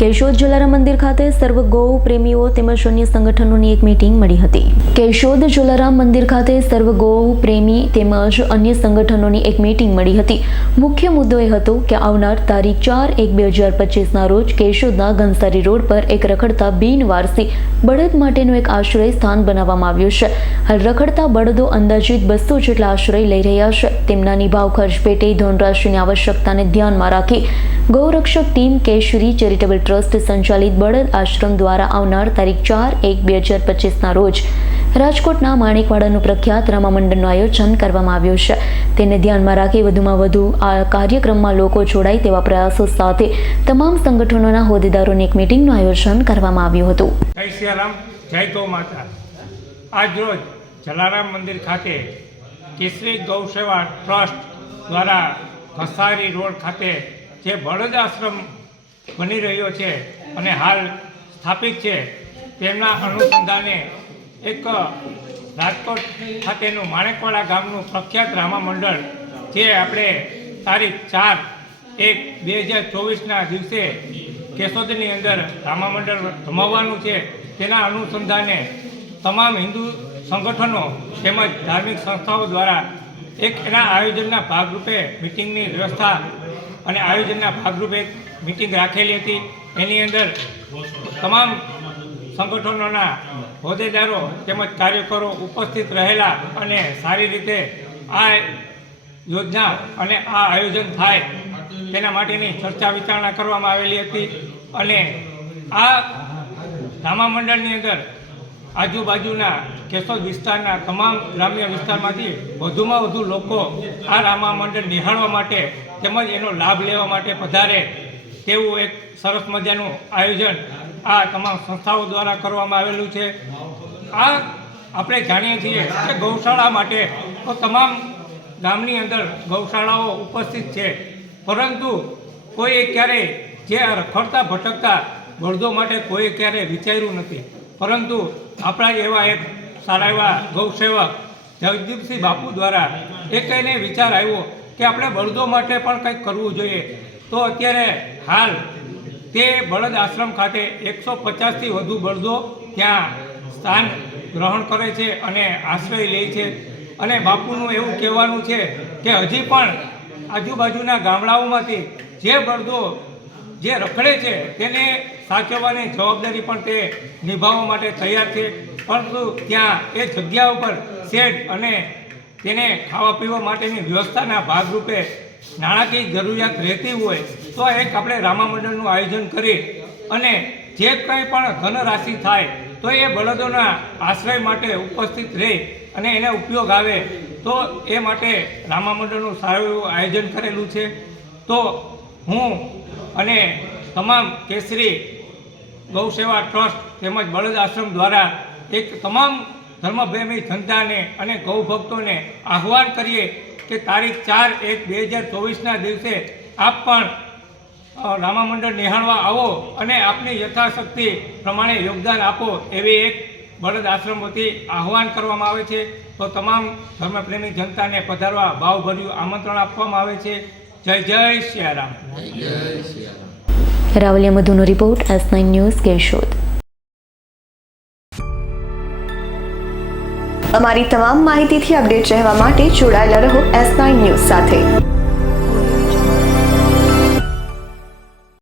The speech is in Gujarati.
કેશોદ જલારામ મંદિર ખાતે સર્વ ગૌ પ્રેમીઓ તેમજ અન્ય સંગઠનોની એક મીટિંગ મળી હતી। કેશોદ જલારામ મંદિર ખાતે સર્વ ગૌ પ્રેમી તેમજ અન્ય સંગઠનોની એક મીટિંગ મળી હતી। મુખ્ય મુદ્દો એ હતો કે આવનાર તારીખ 4/1/2025ના રોજ કેશોદના ગંસારી રોડ પર એક રખડતા બિનવારસી બળદ માટેનું એક આશ્રય સ્થાન બનાવવામાં આવ્યું છે। હાલ રખડતા બળદો અંદાજિત 200 જેટલા આશ્રય લઈ રહ્યા છે। તેમના નિભાવ ખર્ચ પેટે ધનરાશિની આવશ્યકતાને ધ્યાનમાં રાખી ગૌરક્ષક ટીમ કેશરી ચેરિટેબલ ટ્રસ્ટ સંચાલિત બળદ આશ્રમ દ્વારા આવનાર તારીખ 4/1/2025ના રોજ રાજકોટના માણેકવાડાનું પ્રખ્યાત રામા મંડળનું આયોજન કરવામાં આવ્યું છે। તેને ધ્યાનમાં રાખી વધુમાં વધુ આ કાર્યક્રમમાં લોકો જોડાય તેવા પ્રયાસો સાથે તમામ સંગઠનોના હોદ્દેદારોની એક મીટિંગનું આયોજન કરવામાં આવ્યું હતું। જય સિયારામ, જય ગૌ માતા। આજ રોજ જલારામ મંદિર ખાતે કેસરી ગૌ સેવા ટ્રસ્ટ દ્વારા ઘસારી રોડ ખાતે જે બળદ આશ્રમ બની રહ્યો છે અને હાલ સ્થાપિત છે તેમના અનુસંધાને એક રાજકોટ ખાતેનું માણેકવાડા ગામનું પ્રખ્યાત રામા મંડળ જે આપણે તારીખ 4/1/2024ના દિવસે કેશોદની અંદર રામા મંડળ ધમાવવાનું છે તેના અનુસંધાને તમામ હિન્દુ સંગઠનો તેમજ ધાર્મિક સંસ્થાઓ દ્વારા એક એના આયોજનના ભાગરૂપે મિટિંગની વ્યવસ્થા અને આયોજનના ભાગરૂપે મિટિંગ રાખેલી હતી। એની અંદર તમામ સંગઠનોના હોદ્દેદારો તેમજ કાર્યકરો ઉપસ્થિત રહેલા અને સારી રીતે આ યોજના અને આ આયોજન થાય તેના માટેની ચર્ચા વિચારણા કરવામાં આવેલી હતી। અને આ રામા મંડળની અંદર આજુબાજુના કેશોદ વિસ્તારના તમામ ગ્રામ્ય વિસ્તારમાંથી વધુમાં વધુ લોકો આ રામા મંડળ નિહાળવા માટે તેમજ એનો લાભ લેવા માટે પધારે તેવું એક સરસ મજાનું આયોજન આ તમામ સંસ્થાઓ દ્વારા કરવામાં આવેલું છે। આ આપણે જાણીએ છીએ કે ગૌશાળા માટે તો તમામ ગામની અંદર ગૌશાળાઓ ઉપસ્થિત છે, પરંતુ કોઈએ ક્યારેય જે રખડતા ભટકતા બળદો માટે કોઈએ ક્યારેય વિચાર્યું નથી। પરંતુ આપણા એવા એક સારા એવા ગૌસેવક જગદીપસિંહ બાપુ દ્વારા એક એને વિચાર આવ્યો કે આપણે બળદો માટે પણ કંઈક કરવું જોઈએ। તો અત્યારે હાલ તે બળદ આશ્રમ ખાતે 150થી વધુ બળદો ત્યાં સ્થાન ગ્રહણ કરે છે અને આશ્રય લે છે। અને બાપુનું એવું કહેવાનું છે કે હજી પણ આજુબાજુના ગામડાઓમાંથી જે બળદો જે રખડે છે તેને સાચવવાની જવાબદારી પણ તે નિભાવવા માટે તૈયાર છે, પરંતુ ત્યાં એ જગ્યા ઉપર શેડ અને તેને ખાવા પીવા માટેની વ્યવસ્થાના ભાગરૂપે નાણાકીય જરૂરિયાત રહેતી હોય તો એક આપણે રામા મંડળનું આયોજન કરી અને જે કંઈ પણ ધનરાશિ થાય તો એ બળદોના આશ્રય માટે ઉપસ્થિત રહે અને એને ઉપયોગ આવે તો એ માટે રામા મંડળનું સારું એવું આયોજન કરેલું છે। તો હું અને તમામ કેસરી ગૌ સેવા ટ્રસ્ટ તેમજ બળદ આશ્રમ દ્વારા એક તમામ ધર્મપ્રેમી જનતાને અને ગૌ ભક્તોને આહ્વાન કરીએ કે તારીખ 4/1/2024ના દિવસે આપ પણ રામા મંડળ નિહાળવા આવો અને આપની યથાશક્તિ પ્રમાણે યોગદાન આપો એવી એક બળદ આશ્રમ વતી આહ્વાન કરવામાં આવે છે। તો તમામ ધર્મપ્રેમી જનતાને પધારવા ભાવભર્યું આમંત્રણ આપવામાં આવે છે। જય જય સિયારામ। રાવલિયા મધુનો રિપોર્ટ, S9 ન્યૂઝ, કેશોદ। અમારી તમામ માહિતીથી અપડેટ રહેવા માટે જોડાયેલા રહો S9 ન્યૂઝ સાથે।